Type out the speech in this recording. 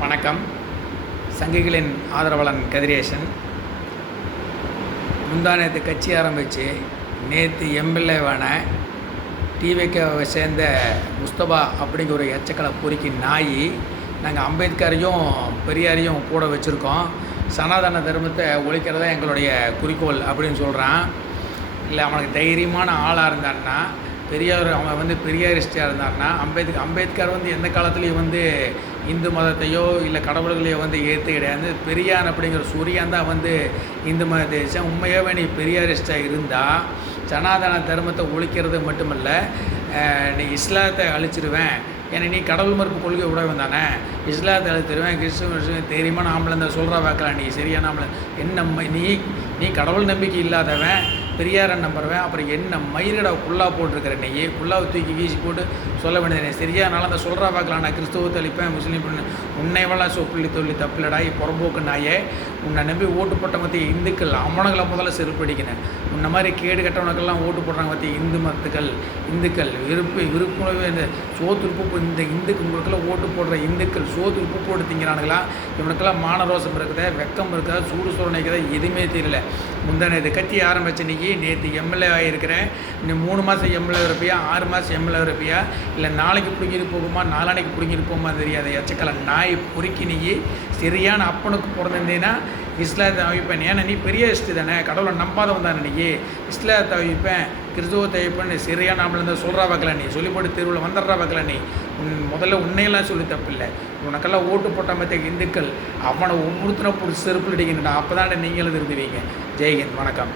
வணக்கம். சங்கிகளின் ஆதரவாளன் கதிரேசன். முந்தானேற்று கட்சி ஆரம்பித்து நேற்று எம்எல்ஏவான டிவிகேவை சேர்ந்த முஸ்தபா அப்படிங்கிற ஒரு எச்சக்கலை பொறுக்கி நாய். நாங்கள் அம்பேத்கரையும் பெரியாரையும் கூட வச்சுருக்கோம். சனாதன தர்மத்தை ஒழிக்கிறதா எங்களுடைய குறிக்கோள் அப்படின்னு சொல்கிறான். இல்லை, அவனுக்கு தைரியமான ஆளாக இருந்தான்னா, அவன் பெரியாரிஸ்டாக இருந்தார்னா, அம்பேத்கர் எந்த காலத்துலேயும் இந்து மதத்தையோ இல்லை கடவுள்களையோ ஏற்று கிடையாது. பெரியார் அப்படிங்கிற சூரியன் தான் இந்து மதத்தை ஏற்றான். உண்மையாகவே நீ பெரியாரிஸ்டாக இருந்தால் சனாதன தர்மத்தை ஒழிக்கிறது மட்டுமல்ல, நீ இஸ்லாத்தை அழிச்சிடுவேன். ஏன்னா நீ கடவுள் மறுப்பு கொள்கை உடையவன் தானே. இஸ்லாத்தை அழிச்சிடுவேன், கிறிஸ்துவ தைரியமான ஆம்பளை இந்த சொல்கிற வாக்கலாம். நீ சரியான ஆம்பளை. என்ன நீ கடவுள் நம்பிக்கை இல்லாதவன், பெரியாரை நம்புறவன். அப்புறம் என்ன மயிரிட குல்லா போட்டிருக்கிற நீ குல்லாவை தூக்கி வீசி போட்டு சொல்ல வேண்டியது சரியானால அந்த சொல்கிறா பார்க்கலாம். நான் கிறிஸ்துவத்தை அழிப்பேன், முஸ்லீம் பண்ணு, உன்னைவெல்லாம் சொல்லி தப்பில்லடா புறம்போக்கு நாயே. உன்னை நம்பி ஓட்டு போட்ட மத்திய இந்துக்கள் அவனுங்களை முதல்ல செருப்படிக்கணும். உன்ன மாதிரி கேடு கட்டவனுக்கெல்லாம் ஓட்டு போடுறாங்க மத்திய இந்துக்கள் விருப்புணர்வு இந்த சோத்து உப்பு இந்த உங்களுக்கெல்லாம் ஓட்டு போடுற இந்துக்கள் சோத்து உப்பு போட்டு திங்கிறானுங்களா? இவனுக்கெல்லாம் மானரோசம் இருக்குதா, வெக்கம் இருக்குதா, சூடு சோழனைக்குதா, எதுவுமே தெரியல. முந்தானேற்று கட்சி ஆரம்பித்த நீ நேற்று எம்எல்ஏ ஆகியிருக்கிறேன். இன்னும் 3 மாதம் எம்எல்ஏ இருப்பியா, 6 மாதம் எம்எல்ஏ இருப்பியா, இல்லை நாளைக்கு பிடிங்கிட்டு போகுமா, நாளானைக்கு பிடிங்கிட்டு போகுமா தெரியாத எச்சக்கலை நாய் பொறுக்கி நீ சரியான அப்பனுக்கு பிறந்திருந்தீங்கன்னா இஸ்லாத்தை அழிப்பேன். ஏன்னா நீ பெரிய இஷ்டு தானே, கடவுளை நம்பாதவன் தானே. நீ இஸ்லாத்தை அழிப்பேன், கிறிஸ்துவத்தை அழிப்பேன், நீ சரியான ஆம்பளை இருந்தால் சொல்கிறா பார்க்கல. நீ சொல்லி போட்டு தெருவில் வந்துடுறா பார்க்கல. நீ முதல்ல உன்னையெல்லாம் சொல்லி தப்பில்லை. உனக்கெல்லாம் ஓட்டு போட்ட மத்திய இந்துக்கள் அவனை ஒவ்வொருத்தனை பிடிச்சி செருப்பில் அடிக்கணுடா. அப்போ தான் நீங்களும் திருந்துவீங்க. ஜெய்ஹிந்த். வணக்கம்.